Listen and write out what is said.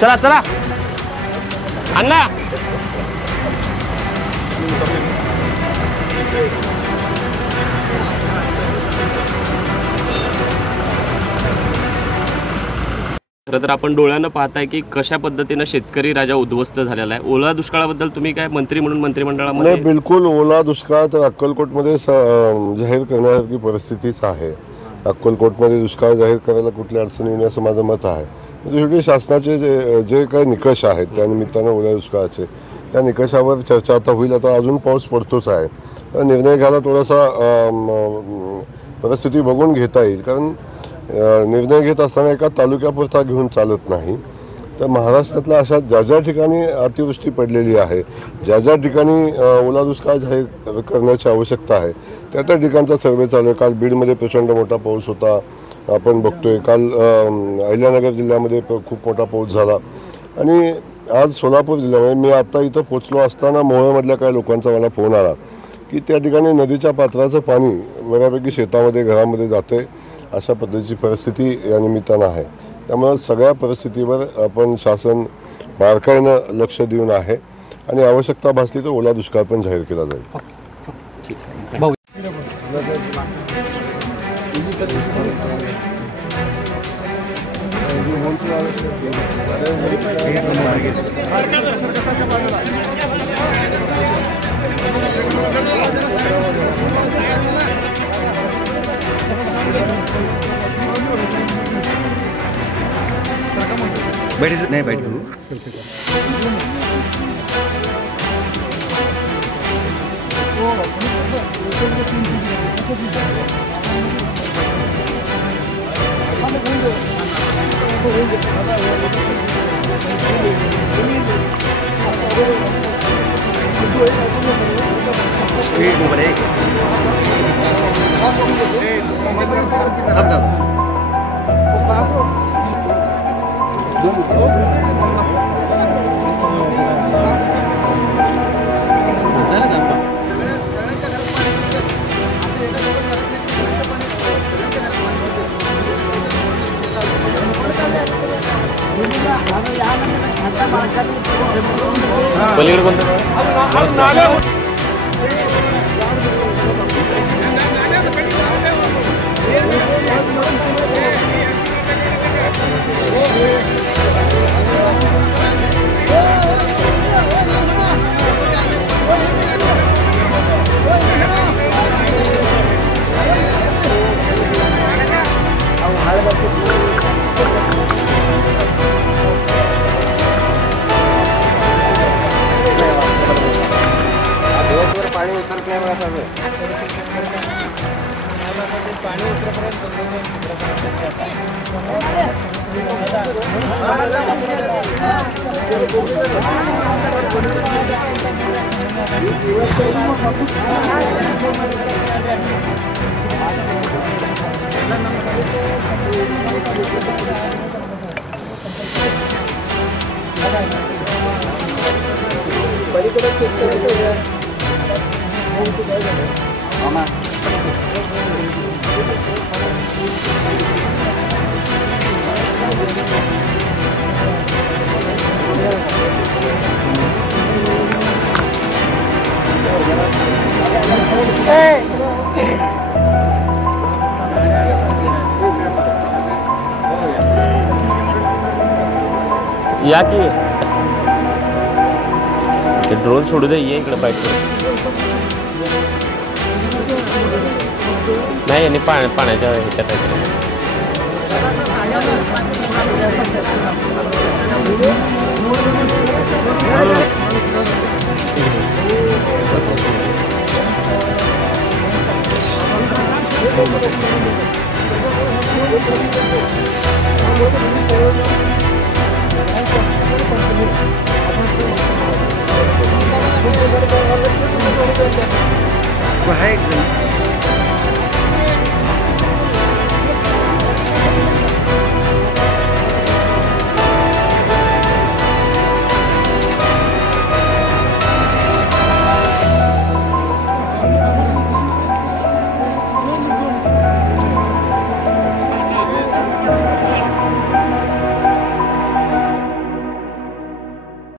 चला चला अण्णा. खरं तर आपण डोळ्यानं पाहताय की कशा पद्धतीने शेतकरी राजा उद्ध्वस्त झालेला आहे. ओला दुष्काळाबद्दल तुम्ही काय मंत्री म्हणून मंत्रिमंडळामध्ये? बिलकुल ओला दुष्काळ तर अक्कलकोटमध्ये जाहीर करण्यासारखी परिस्थितीच आहे. अक्कलकोटमध्ये दुष्काळ जाहीर करायला कुठली अडचणी नाही असं माझं मत आहे. शेवटी शासनाचे जे काही निकष आहेत त्या निमित्तानं ओल्या दुष्काळाचे त्या निकषावर चर्चा आता होईल. आता अजून पाऊस पडतोच आहे तर निर्णय घ्यायला थोडासा परिस्थिती बघून घेता येईल. कारण निर्णय घेत असताना एका तालुक्यापुरता घेऊन चालत नाही. तर महाराष्ट्रातल्या अशा ज्या ज्या ठिकाणी अतिवृष्टी पडलेली आहे, ज्या ज्या ठिकाणी ओला दुष्काळ जाहीर करण्याची आवश्यकता आहे त्या त्या ठिकाणचा सर्वे चालू आहे. काल बीडमध्ये प्रचंड मोठा पाऊस होता आपण बघतोय. काल अहिल्यानगर जिल्ह्यामध्ये खूप मोठा पाऊस झाला आणि आज सोलापूर जिल्ह्यामध्ये मी आता इथं पोचलो असताना मोहोळमधल्या काही लोकांचा मला फोन आला की त्या ठिकाणी नदीच्या पात्राचं पाणी बऱ्यापैकी शेतामध्ये घरामध्ये जाते. अशा पद्धतीची परिस्थिती या निमित्तानं आहे. त्यामुळे सगळ्या परिस्थितीवर आपण शासन बारकाईनं लक्ष देऊन आहे आणि आवश्यकता भासली तर ओला दुष्काळ पण जाहीर केला जाईल. नहीं बैठ पलीकडे कोणतं पाणी उतरल्यामुळे या की ड्रोन सोडू दे. ये इकडे पाहिजे नाही आणि पाण्याच्या ह्याच्यात है.